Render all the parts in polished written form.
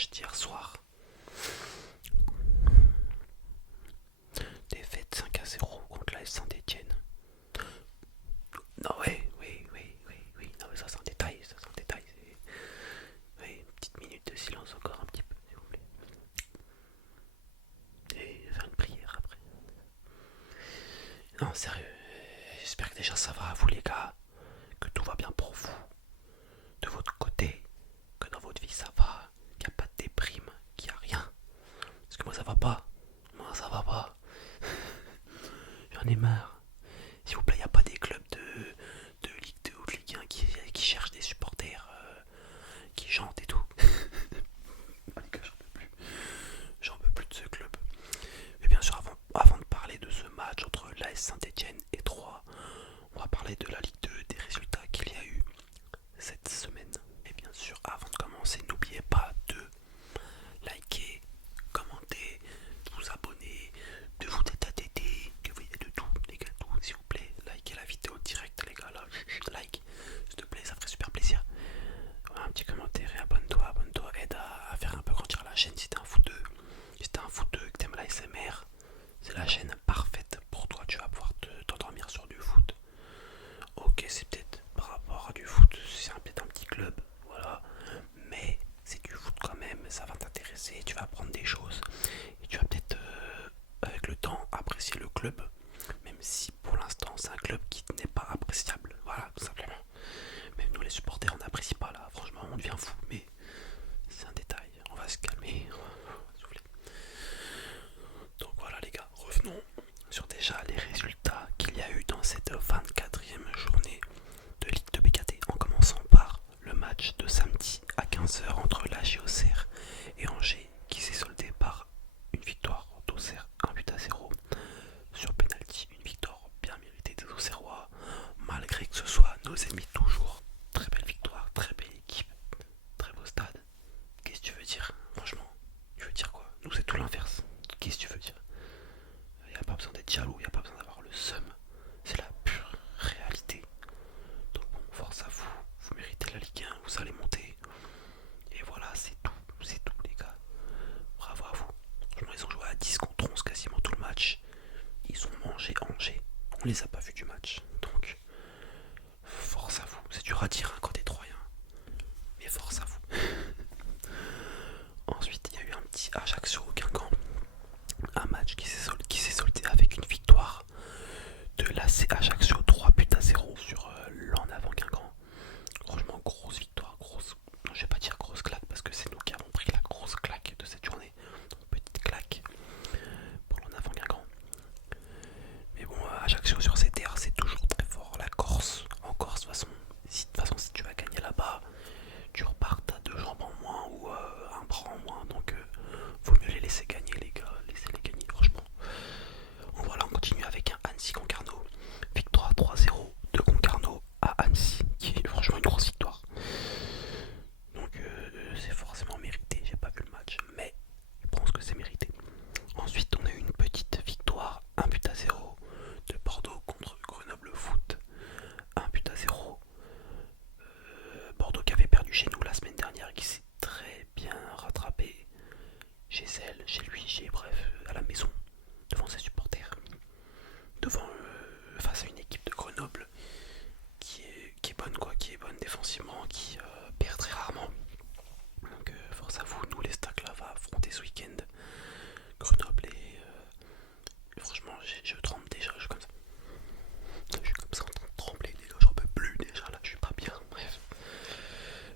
match d'hier soir. Défaite 5-0 contre la Saint-Etienne. Non, oui. Non, mais ça c'est un détail, Oui, une petite minute de silence encore un petit peu, s'il vous plaît. Et faire une prière après. Non, sérieux, j'espère que déjà ça va, vous les gars, que tout va bien pour vous, de votre côté, que dans votre vie ça va, qu'il n'y a pas de déprime, qu'il n'y a rien. Parce que moi ça va pas, j'en ai marre. S'il vous plaît, il n'y a pas des clubs de Ligue 2 ou de Ligue 1 qui cherchent des supporters, qui chantent et tout. Ah, les gars, j'en peux plus de ce club. Mais bien sûr, avant de parler de ce match entre l'AS Saint-Etienne et Troyes, on va parler de la Ligue 2, des résultats qu'il y a eu cette semaine. Et bien sûr, avant de commencer, n'oubliez pas de liker, commenter, de vous abonner, de vous détater, que vous ayez de tout, les gars, tout, s'il vous plaît. Likez la vidéo direct, les gars, là, like, s'il te plaît, ça ferait super plaisir. Un petit commentaire et abonne-toi, aide à faire un peu grandir la chaîne si t'es un footeux. Si t'es un footeux et que t'aimes la SMR, c'est la chaîne parfaite pour toi, tu vas pouvoir t'endormir sur du foot. Ok, c'est peut-être par rapport à du foot, c'est peut-être un petit club, voilà, mais c'est du foot quand même, ça va t'intéresser, tu vas apprendre des choses et tu vas peut-être avec le temps apprécier le club, même si pour l'instant c'est un club qui n'est pas appréciable, voilà, tout simplement. Même nous les supporters on n'apprécie pas là, franchement on devient fou, mais c'est un détail, on va se calmer, on va souffler. Donc voilà les gars, revenons sur déjà les résultats qu'il y a eu dans cette 24e journée de Ligue de BKT, en commençant par le match de samedi à 15h entre la Auxerre et Angers, qui s'est soldé par une victoire d'Auxerre 1-0 sur penalty, une victoire bien méritée des Auxerrois, malgré que ce soit nos ennemis toujours. Très belle victoire, très belle équipe, très beau stade. Qu'est-ce que tu veux dire? Franchement, tu veux dire quoi? Nous c'est tout l'inverse. Qu'est-ce que tu veux dire? Il n'y a pas besoin d'être jaloux, il n'y a pas besoin d'avoir le seum. C'est la pure réalité. Donc bon, force à vous, vous méritez la Ligue 1, vous allez monter. Et voilà, c'est tout les gars. Bravo à vous. Franchement, ils ont joué à 10 contre 11 quasiment tout le match. Ils ont mangé Angers. On les a pas vus du match. Donc, force à vous. C'est dur à dire hein, quand t'es Troyen. Mais force à vous. Ensuite, il y a eu un petit Ajaccio-Guingamp. Un match qui s'est soldé avec une victoire de l'AC Ajaccio 3-0 sur l'en avant Guingamp. Franchement, grosse victoire, non, je vais pas dire grosse claque parce que c'est nous qui avons pris la grosse claque de cette journée. Donc, petite claque pour l'en avant Guingamp. Mais bon, Ajaccio sur ces terres, c'est toujours très fort. La Corse, en Corse, de toute façon, si tu vas gagner là-bas, tu repars, t'as 2 jambes en moins ou un bras en moins. Donc, vaut mieux les laisser gagner, les gars. Laissez-les gagner, franchement. Bon, voilà, on continue avec un Annecy-Concarneau. Victoire 3-0 de Concarneau à Annecy, qui est franchement une grosse victoire. Donc c'est forcément mérité, j'ai pas vu le match, mais je pense que c'est mérité. Ensuite on a eu une petite victoire, 1-0 de Bordeaux contre Grenoble Foot. 1-0. Bordeaux qui avait perdu chez nous la semaine dernière, qui s'est très bien rattrapé chez elle, chez lui, bref, à la maison, devant ses supporters. Face à une équipe de Grenoble qui est bonne quoi, qui est bonne défensivement, qui perd très rarement. Donc force à vous, nous les stacks là va affronter ce week-end Grenoble et franchement je tremble déjà, je suis comme ça. Je suis comme ça en train de trembler les gars, j'en peux plus déjà là, je suis pas bien, bref.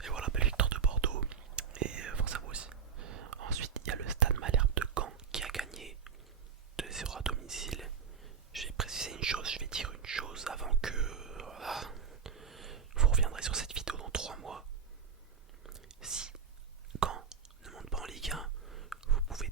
Et voilà, belle victoire de Bordeaux et force à vous aussi. Ensuite il y a le Stade Malherbe de Caen qui a gagné 2-0 à domicile. Je vais préciser une chose, je vais dire une chose avant que vous reviendrez sur cette vidéo dans 3 mois. Si Caen ne monte pas en Ligue 1, vous pouvez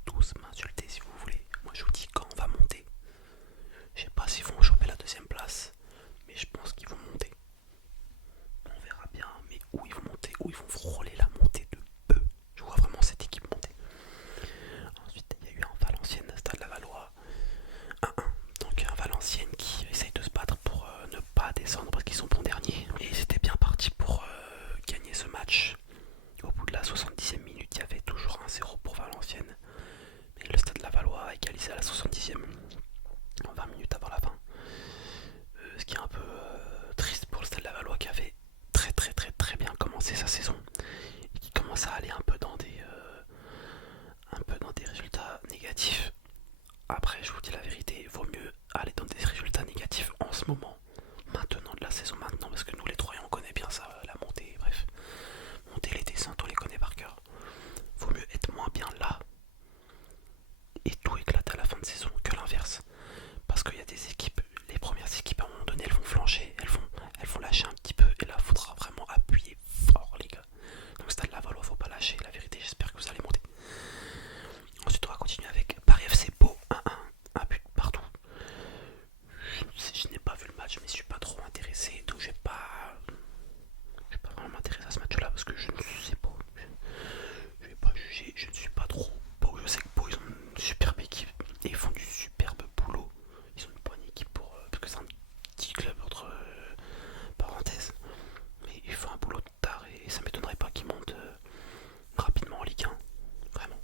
ce moment, maintenant de la saison maintenant, parce que nous les Troyens on connaît bien ça, la montée, bref. Monter les descentes, on les connaît par cœur. Vaut mieux être moins bien là et tout éclater à la fin de saison que l'inverse. Parce qu'il y a des équipes, les premières équipes à un moment donné elles vont flancher, elles vont lâcher un petit peu et là il faudra vraiment appuyer fort les gars. Donc Stade Lavallois faut pas lâcher, la vérité j'espère que vous allez monter. Ensuite on va continuer avec Paris FC Pau 1-1, un but partout. Je n'ai pas vu le match mais je suis pas trop intéressé donc je vais pas vraiment m'intéresser à ce match là parce que je ne sais pas. Je vais pas juger, je ne suis pas trop Pau. Je sais que Pau ils ont une superbe équipe et ils font du superbe boulot. Ils ont une bonne équipe parce que c'est un petit club entre parenthèses. Mais ils font un boulot de tard et ça m'étonnerait pas qu'ils montent rapidement en Ligue 1. Vraiment.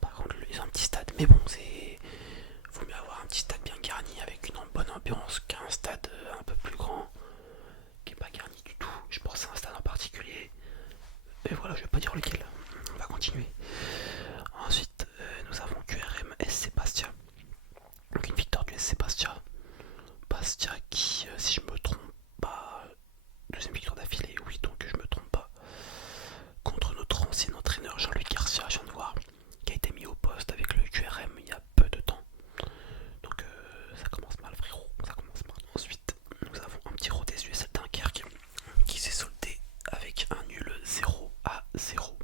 Par contre ils ont un petit stade. Mais bon c'est. Vaut mieux avoir un petit stade bien garni avec une bonne ambiance qu'un stade un peu plus grand qui est pas garni du tout. Je pense à un stade en particulier. Et voilà, je vais pas dire lequel. On va continuer. Ensuite, nous avons QRM SC Bastia. Donc une victoire du SC Bastia. Bastia qui, si je me trompe pas, deuxième victoire d'affilée, oui, donc je me trompe pas. Contre notre ancien entraîneur Jean-Louis Garcia, je viens de voir, qui a été mis au poste avec le QRM il y a peu de temps. Donc ça commence mal frérot, ça commence mal. Ensuite, nous avons un petit rodé du SL Dunkerque qui s'est soldé avec un nul 0-0.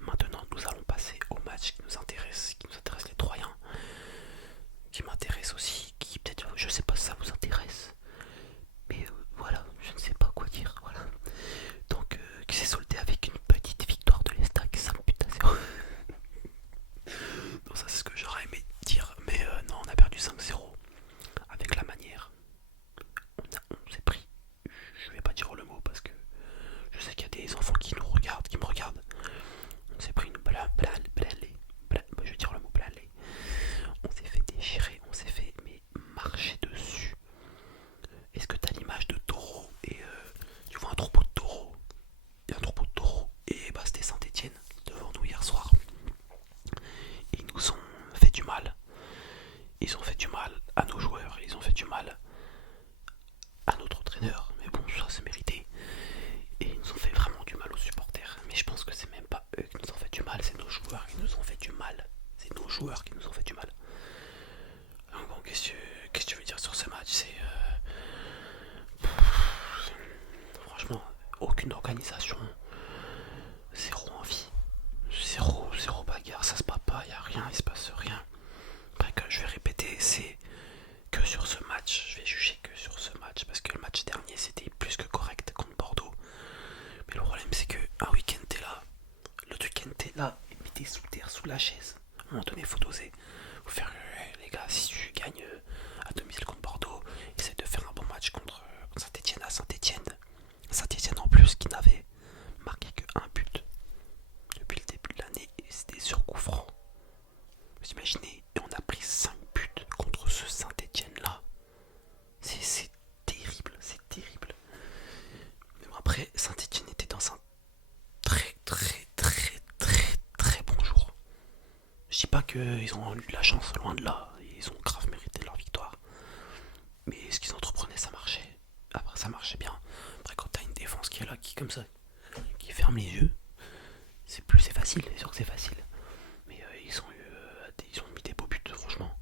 Maintenant, nous allons passer au match qui nous intéresse les Troyens, qui m'intéresse aussi, qui peut-être, je sais pas si ça vous intéresse, mais voilà, je ne sais pas quoi dire, voilà. Donc, qui s'est soldé avec une petite victoire de l'Estac, 5 buts à 0. Non, ça c'est ce que j'aurais aimé dire, mais non, on a perdu 5-0 avec la manière. On s'est pris, je vais pas dire le mot parce que je sais qu'il y a des enfants qui nous regardent, qui me regardent. On s'est pris une je vais dire le mot blâlé. On s'est fait déchirer, on s'est fait marcher dessus. Est-ce que t'as l'image de taureau et tu vois un troupeau de taureaux? Il y a un troupeau de taureaux et bah c'était Saint-Etienne devant nous hier soir. Et ils nous ont fait du mal. Ils ont fait du mal à nos joueurs, ils ont fait du mal à notre entraîneur. Mais bon, ça c'est mérité. Et ils nous ont fait vraiment du mal aux supporters. Mais je pense que c'est même pas eux qui nous ont fait du mal, c'est nos joueurs qui nous ont fait du mal. C'est nos joueurs qui nous ont fait du mal. Donc bon, qu'est-ce que tu veux dire sur ce match? C'est franchement aucune organisation, zéro envie, zéro bagarre, ça se bat pas, y a rien, il se passe rien. Après que je vais répéter, c'est que sur ce match, je vais juger que sur ce match parce que le match dernier c'était plus que correct contre Bordeaux. Mais le problème c'est que un week-end t'es là, l'autre week-end t'es là, et puis t'es sous terre, sous la chaise. À un moment donné, faut doser. Faut faire, les gars, si tu gagnes à domicile contre Bordeaux, essaie de faire un bon match contre Saint-Etienne à Saint-Etienne. Saint-Etienne en plus qui n'avait marqué que un but depuis le début de l'année et c'était sur coup franc. Vous imaginez, et on a pris 5 buts contre ce Saint-Etienne là. C'est terrible, c'est terrible. Mais bon, après, Saint-Etienne était dans un très bon jour. Je dis pas qu'ils ont eu de la chance, loin de là, ils ont grave mérité leur victoire. Mais ce qu'ils entreprenaient, ça marchait. Après, ça marchait bien. Après, quand t'as une défense qui est là, qui comme ça, qui ferme les yeux, c'est facile, c'est sûr que c'est facile. Mais ils ont mis des beaux buts, franchement.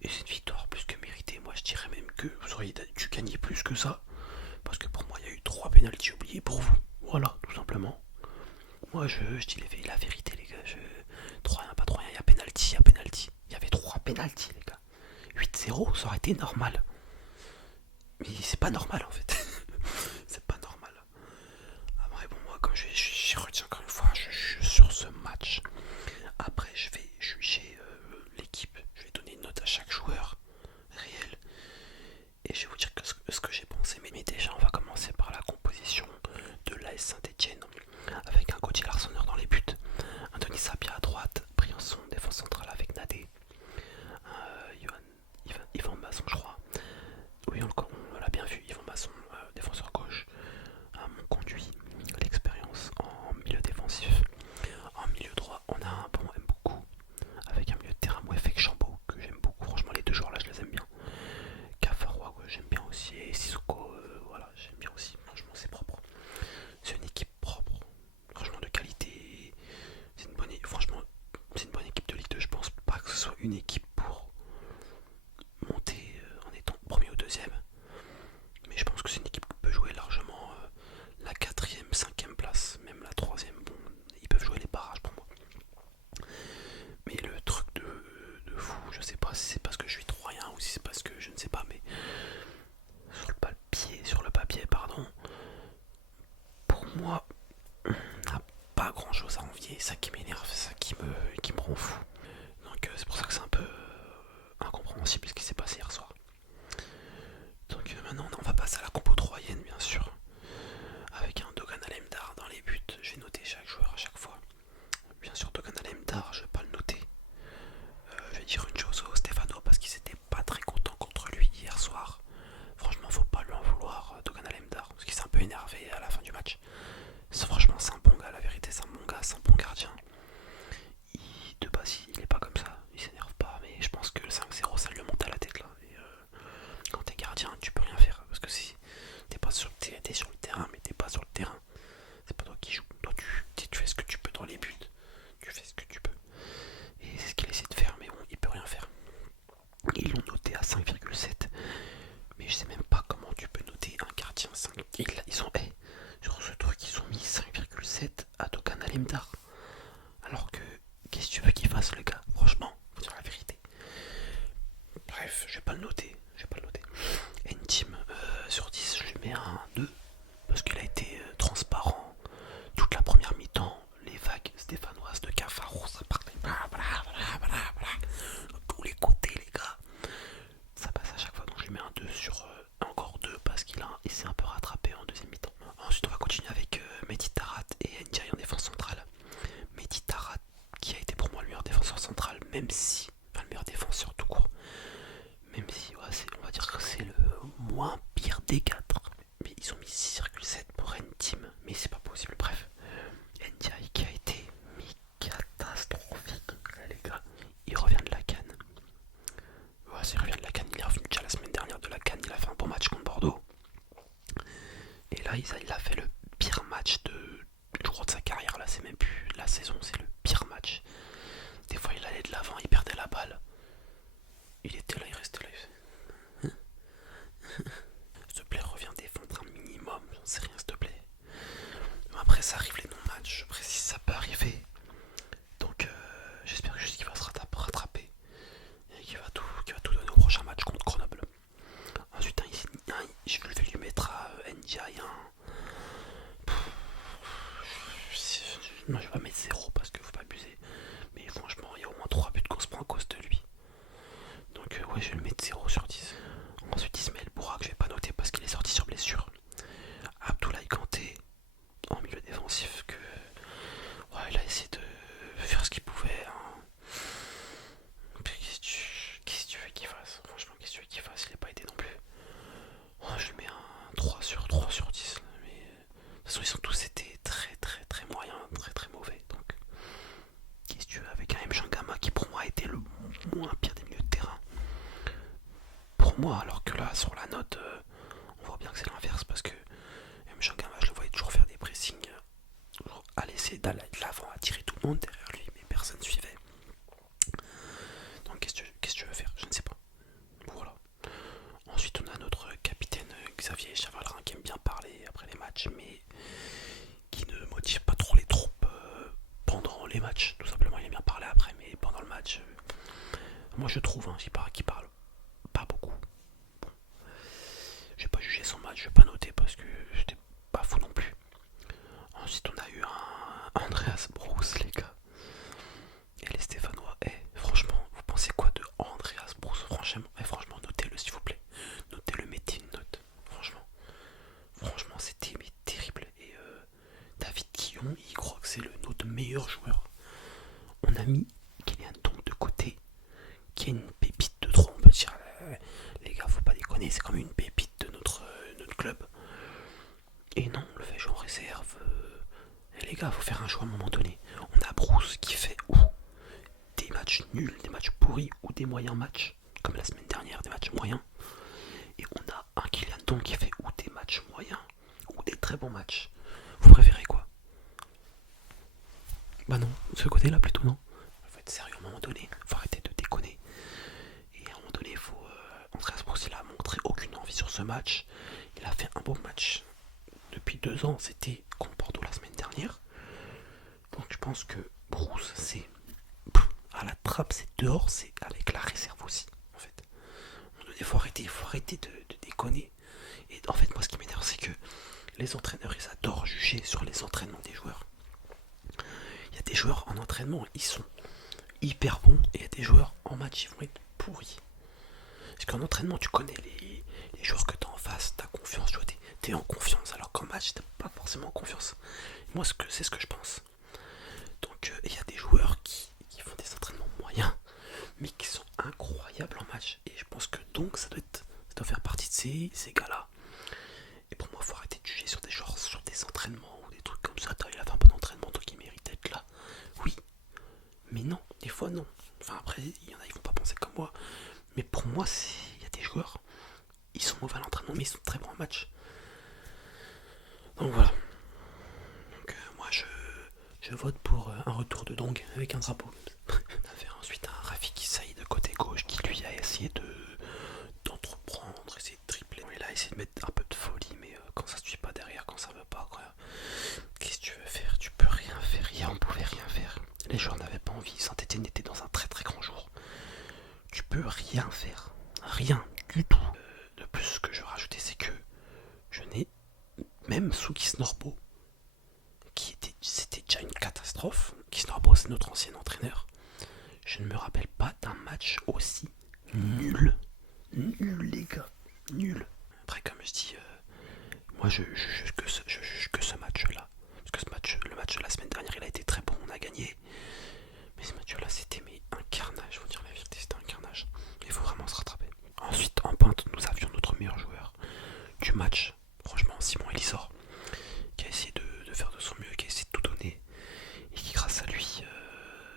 Et c'est une victoire plus que méritée. Moi, je dirais même que vous auriez dû gagner plus que ça. Parce que pour moi, il y a eu 3 pénaltys oubliés pour vous. Voilà, tout simplement. Moi, je dis la vérité, les gars. 3-1, pas 3-1, il y a pénalty, il y a pénalty. Il y avait 3 pénaltys, les gars. 8-0, ça aurait été normal. Mais c'est pas normal, en fait. C'est pas normal. Après, bon, moi, comme je retiens encore une fois, je suis sur ce match. Après, je vais juger l'équipe. Je vais donner une note à chaque joueur réel. Et je vais vous dire ce que j'ai pensé. Mais déjà, on va commencer par la composition de l'AS Saint-Etienne. Avec un Gauthier Larsonneur dans les buts. Un Denis Sapia à droite. Briançon, défense centrale avec Nadé. Yvan Masson, je crois. Oui, on l'a bien vu. Yvan Masson, défenseur gauche. Mon conduit, l'expérience en milieu défensif. En milieu droit, on a un bon Mboukou avec un milieu de terrain Mouefek Chambaud que j'aime beaucoup. Franchement, les deux joueurs là, je les aime bien. incompréhensible ce qui s'est passé hier soir. Donc maintenant on va passer à la compo troyenne bien sûr. Avec un Dogan Alemdar dans les buts. Je vais noter chaque joueur à chaque fois. Bien sûr Dogan Alemdar, je vais pas le noter. Je vais dire une chose au Stéphano parce qu'il s'était pas très content contre lui hier soir. Franchement faut pas lui en vouloir Dogan Alemdar parce qu'il s'est un peu énervé à la fin du match. Franchement c'est un bon gars, la vérité c'est un bon gars, c'est un bon gardien. De base il est pas comme ça, il s'énerve pas, mais je pense que le 5-0 ça lui monte à la tête là. Et, quand t'es gardien tu peux rien faire parce que si t'es pas sur, t'es sur le terrain mais t'es pas sur le terrain, c'est pas toi qui joues, toi tu fais ce que tu peux dans les buts, tu fais ce que tu peux. Et c'est ce qu'il essaie de faire mais bon il peut rien faire. Ils l'ont noté à 5,7 mais je sais même pas comment tu peux noter un gardien 5. Ils ont sur ce truc ils ont mis 5,7 à Dogan Alemdar. Alors que qu'est-ce que tu veux qu'il fasse le gars? Franchement, faut dire la vérité. Bref, je vais pas le noter. N-Team sur 10, je lui mets un 2 parce qu'il a été transparent toute la première mi-temps. Les vagues stéphanoises de Cafaro, ça partait tous les côtés les gars. Ça passe à chaque fois, donc je lui mets un 2 sur encore 2 parce il s'est un peu rattrapé en deuxième mi-temps. Ensuite on va continuer avec Mehdi Tarat et Ndiaye en défense centrale. Mehdi Tarat qui a été pour moi le meilleur défenseur central, même si, enfin le meilleur défenseur tout court, même si ouais, on va dire que c'est le moins pire des 4. Mais ils ont mis 6,7 pour N-Team, mais c'est pas possible, bref. Ndiaye qui a été mis catastrophique, là, les gars. Il revient de la CAN. Ouais, il revient de la CAN, il est revenu déjà la semaine dernière de la CAN, il a fait un bon match contre Bordeaux. Et là, il a fait le pire match je crois de sa carrière, là c'est même plus la saison, c'est le pire match. Des fois il allait de l'avant, il perdait la balle. Il était là, il restait là. S'il te plaît, reviens défendre un minimum, j'en sais rien, s'il te plaît. Après, ça arrive les non-matchs, je précise, ça peut arriver. Donc, j'espère juste qu'il va se rattraper et qu'il va tout donner au prochain match contre Grenoble. Ensuite, je vais lui mettre à Ndiaye non, je vais pas mettre 0 parce qu'il faut pas abuser. Mais franchement, il y a au moins 3 buts qu'on se prend à cause de lui. Donc, ouais, je vais le mettre 0 sur 10. Ensuite, Ismaël Bourak, je vais pas noter parce qu'il est sorti sur blessure. Abdoulaye Kanté, en milieu défensif, ouais, il a essayé de faire ce qu'il pouvait. Hein. Qu'est-ce que tu veux qu'il fasse? Franchement, qu'est-ce que tu veux qu'il fasse? Il n'a pas aidé non plus. Oh, je lui mets un 3 sur 10. Mais de toute façon, ils sont tous été très moyens, très mauvais. Donc, qu'est-ce que tu veux avec un M. Changama qui pour moi a été le moins pire des milieux de terrain. Pour moi, alors que là, sur la note, on voit bien que c'est l'inverse parce que M. Changama, je le voyais toujours faire des pressings, à laisser d'aller de l'avant, à tirer tout le monde derrière lui, mais personne ne suivait. Donc, qu'est-ce que tu veux faire? Je ne sais pas. Voilà. Ensuite, on a notre capitaine Xavier Chavalrin qui aime bien parler après les matchs, mais qui ne motive pas trop les troupes pendant les matchs. Tout simplement, il aime bien parler après, mais pendant le match, moi je trouve qu'il parle pas beaucoup. Bon, je vais pas juger son match, je vais pas noter parce que j'étais pas fou non plus. Ensuite, on a eu un Andreas Bruce, les gars. Et les Stéphanois, franchement, vous pensez quoi de Andreas Bruce? Franchement, notez-le s'il vous plaît. Notez-le, mettez une note. Franchement, c'était terrible. Et David Guillon, il croit que c'est notre meilleur joueur. On a mis Kylian Tonk de côté, qui est une pépite de trop, on peut dire. Les gars, faut pas déconner, c'est comme une pépite de notre club. Et non, on le fait jouer en réserve. Et les gars, faut faire un choix à un moment donné. On a Bruce qui fait des matchs nuls, des matchs pourris ou des moyens matchs, comme la semaine dernière, des matchs moyens. Et on a un Kylian Tonk qui fait ou des matchs moyens ou des très bons matchs. Vous préférez quoi? Bah non, de ce côté-là plutôt non. Faut être sérieux à un moment donné, faut arrêter de déconner. Et à un moment donné, Andreas Bruce, il a montré aucune envie sur ce match. Il a fait un bon match depuis 2 ans, c'était contre Bordeaux la semaine dernière. Donc je pense que Bruce, c'est à la trappe, c'est dehors, c'est avec la réserve aussi, en fait. Il faut arrêter de déconner. Et en fait, moi, ce qui m'énerve, c'est que les entraîneurs, ils adorent juger sur les entraînements des joueurs. Il y a des joueurs en entraînement, ils sont hyper bons, et il y a des joueurs en match, ils vont être pourris. qu'en entraînement, tu connais les joueurs que t'as en face, t'as confiance, tu vois, t'es en confiance, alors qu'en match, t'as pas forcément confiance. Moi, c'est ce que je pense. Donc, il y a des joueurs qui font des entraînements moyens, mais qui sont incroyables en match. Et je pense que donc, ça doit faire partie de ces gars-là. Et pour moi, il faut arrêter de juger sur des joueurs, sur des entraînements ou des trucs comme ça. Il a fait un bon entraînement, donc il mérite d'être là. Oui, mais non, des fois non. Enfin, après, il y en a, ils vont pas penser comme moi. Mais pour moi, il y a des joueurs, ils sont mauvais à l'entraînement, mais ils sont très bons en match. Donc voilà. Donc, moi, je vote pour un retour de Dong avec un drapeau. On a ensuite un Rafik Saïd de côté gauche qui lui a essayé d'entreprendre, essayer de tripler. Il a essayé de mettre un peu de folie, mais quand ça ne suit pas derrière, quand ça ne veut pas, quoi. Qu'est-ce que tu veux faire? Tu peux rien faire. Hier, on pouvait rien faire. Les joueurs n'avaient pas envie. Saint-Etienne était dans un très très grand jour. Tu peux rien faire. Rien du tout. De plus, ce que je veux rajouter, c'est que je n'ai même Soukis Norbo, c'était déjà une catastrophe. Kisnorbo, c'est notre ancien entraîneur. Je ne me rappelle pas d'un match aussi nul. Nul, les gars. Nul. Après, comme je dis, moi, je juge que ce match-là. Parce que le match de la semaine dernière, il a été très bon, on a gagné. Mais ce match-là, c'était un carnage. Faut dire la vérité, c'était un carnage. Il faut vraiment se rattraper. Ensuite, en pointe, nous avions notre meilleur joueur du match. Franchement, Simon Elisor, qui a essayé de faire de son mieux, qui a essayé de tout donner. Et qui, grâce à lui,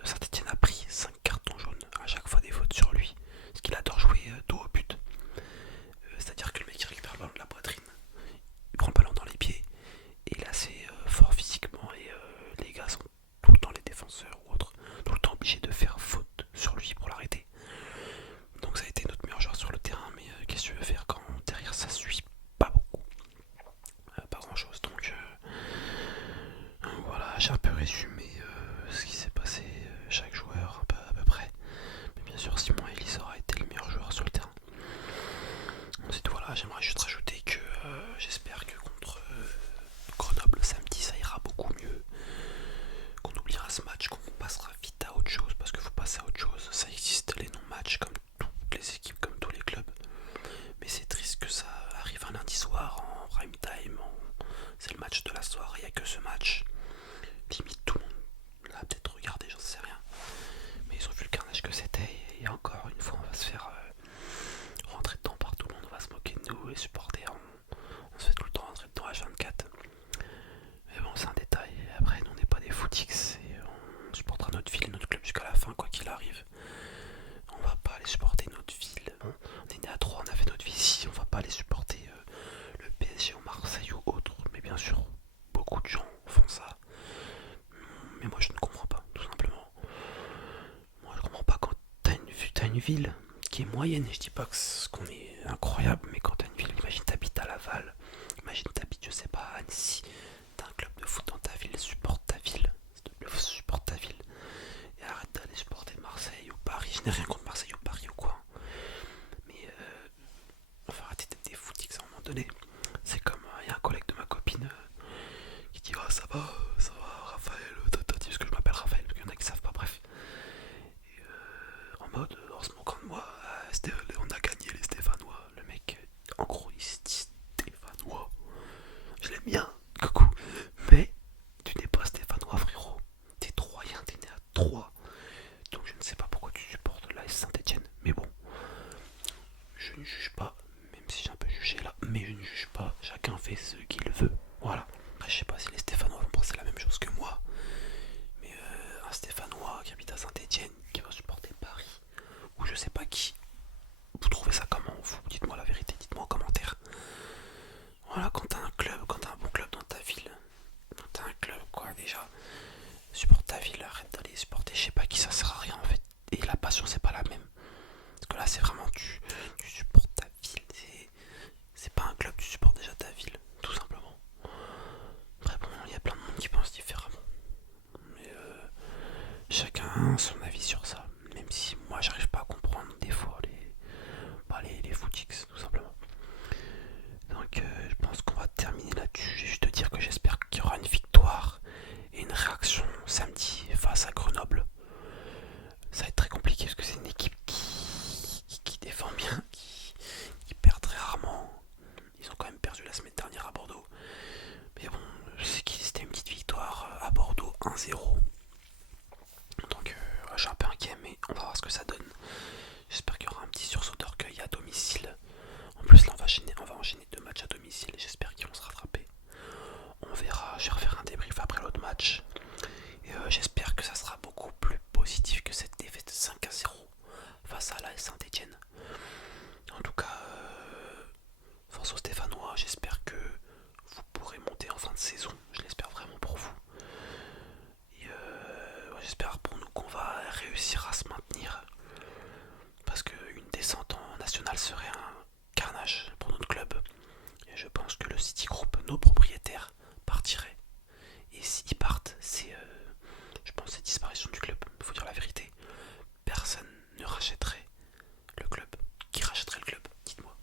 Saint-Etienne a pris 5 cartons jaunes. À chaque fois des fautes sur lui. Parce qu'il adore jouer dos au but. C'est-à-dire que le mec il récupère le ballon de la poitrine, il prend le ballon dans les pieds, et il est assez fort physiquement, et les gars sont tout le temps, les défenseurs ou autres, tout le temps obligés de faire faute sur lui pour l'arrêter. Donc ça a été notre meilleur joueur sur le terrain, mais qu'est-ce que tu veux faire quand derrière ça suit pas beaucoup, pas grand chose. Donc voilà, j'ai un peu résumé ce qui s'est passé, chaque joueur à peu près. Mais bien sûr, Simon Elisor a été le meilleur joueur sur le terrain. Ensuite, voilà, j'aimerais juste rajouter que j'espère que contre Grenoble samedi, ça ira beaucoup mieux. Qu'on oubliera ce match, qu'on passera vite à autre chose, parce qu'il faut passer à autre chose. Ça existe les non-matchs comme toutes les équipes, comme tous les clubs. Mais c'est triste que ça arrive un lundi soir en prime time. C'est le match de la soirée, il n'y a que ce match. Limite tout le monde l'a peut-être regardé, j'en sais rien. Mais ils ont vu le carnage que c'était, et encore une fois, on va se faire rentrer dedans par tout le monde, on va se moquer de nous, les supporters, on se fait tout le temps rentrer dedans à 24. Mais bon, c'est un détail. Après, nous, on n'est pas des footix et on supportera notre ville, notre club jusqu'à la fin, quoi qu'il arrive. On va pas aller supporter notre ville. On est né à 3, on a fait notre vie ici, on va pas aller supporter le PSG ou Marseille ou autre. Mais bien sûr, beaucoup de gens font ça. Mais moi, je ne comprends pas, tout simplement. Moi, je comprends pas quand t'as une ville qui est moyenne. Je dis pas qu'on est incroyable, mais quand t'as une ville, imagine t'habites à Laval, imagine t'habites, je sais pas, à Annecy, t'as un club de foot dans ta ville, supporte ta ville, s'il te plaît, supporte ta ville. Et arrête d'aller supporter Marseille ou Paris. Je n'ai rien contre Marseille ou Paris ou quoi. Mais enfin, arrêtez d'être des footix à un moment donné. C'est comme, il y a un collègue de ma copine qui dit ça va, Raphaël, parce que je m'appelle Raphaël, parce qu'il y en a qui savent pas, bref. Et en mode, en se moquant de moi, on a gagné les Stéphanois. Le mec, en gros, il se dit Stéphanois. Je l'aime bien, coucou. Mais tu n'es pas Stéphanois, frérot. T'es Troyen, t'es né à Troyes. Donc je ne sais pas pourquoi tu supportes l'AS Saint-Etienne. Mais bon, je ne juge pas, même si j'ai un peu jugé là. Mais je ne juge pas, chacun fait ce qu'il veut. Voilà. Après, je sais pas si les Stéphanois vont penser la même chose que moi. Mais un Stéphanois qui habite à Saint-Etienne, qui va supporter Paris, ou je sais pas qui, vous trouvez ça comment, vous? Dites-moi la vérité, dites-moi en commentaire. Voilà, quand t'as un club, quand t'as un bon club dans ta ville, quand t'as un club, quoi, déjà, supporte ta ville, arrête d'aller supporter je sais pas qui, ça sert à rien en fait. Et la passion, c'est pas la même. Parce que là, c'est vraiment, tu supportes ta ville, c'est pas un club, tu supportes carnage pour notre club. Et je pense que le City Group, nos propriétaires, partiraient. Et s'ils partent, je pense, c'est disparition du club. Il faut dire la vérité. Personne ne rachèterait le club. Qui rachèterait le club? Dites-moi.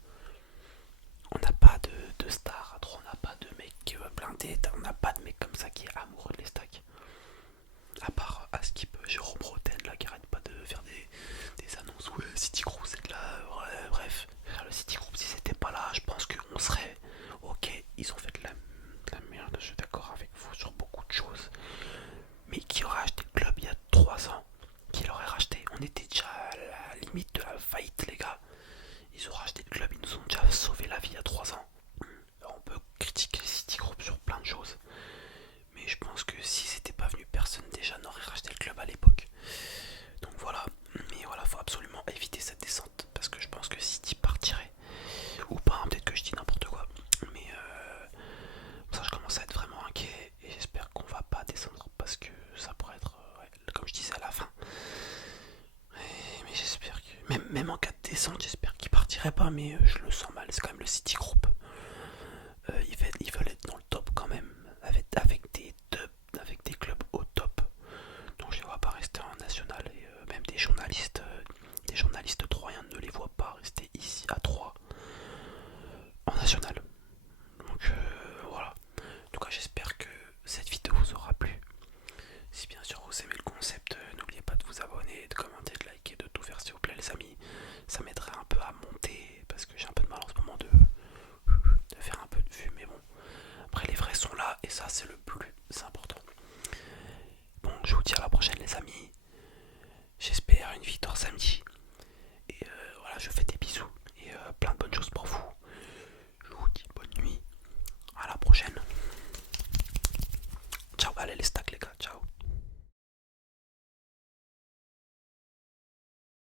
On n'a pas de stars à trop, on n'a pas de mecs blindés, on n'a pas de mecs comme ça qui est amoureux de l'Estac. À part Askip, Jérôme Roten là qui arrête pas de faire des annonces. Ouais, City Group c'est de là. Ouais, bref, le City Group si c'était pas là, je pense qu'on serait. Ok, ils ont fait de la merde, je suis d'accord avec vous sur beaucoup de choses. Mais qui aurait acheté le club il y a 3 ans? Qui l'aurait racheté? On était déjà à la limite de la faillite, les gars. Ils ont racheté le club, ils nous ont déjà sauvé la vie il y a 3 ans. On peut critiquer City Group sur plein de choses. Mais je pense que si c'était pas venu, personne déjà n'aurait racheté le club à l'époque. Donc voilà, mais voilà, faut absolument éviter cette descente. Parce que je pense que City partirait. Ou pas, hein, peut-être que je dis n'importe quoi. Mais ça, je commence à être vraiment inquiet. Et j'espère qu'on va pas descendre. Parce que ça pourrait être, ouais, comme je disais à la fin. Mais j'espère que. Même en cas de descente, j'espère qu'il partirait pas. Mais je le sens mal. C'est quand même le City Group. Ils veulent être dans le top quand même. Avec des clubs au top. Donc je les vois pas rester en national. Et même des journalistes troyens ne les voient pas rester ici à Troyes en national. Donc voilà. En tout cas, j'espère que cette vidéo vous aura plu. Si bien sûr vous aimez le concept, n'oubliez pas de vous abonner, de commenter, de liker, de tout faire s'il vous plaît les amis. Ça m'aiderait un peu à monter parce que j'ai un peu de mal en ce moment de faire un peu de vue. Mais bon, après les vrais sont là et ça c'est le plus important. Bon, je vous dis à la prochaine les amis. J'espère une victoire samedi. Et voilà, je fais des bisous et plein de bonnes choses pour vous. Je vous dis bonne nuit. À la prochaine. Ciao, allez les stacks les gars, ciao.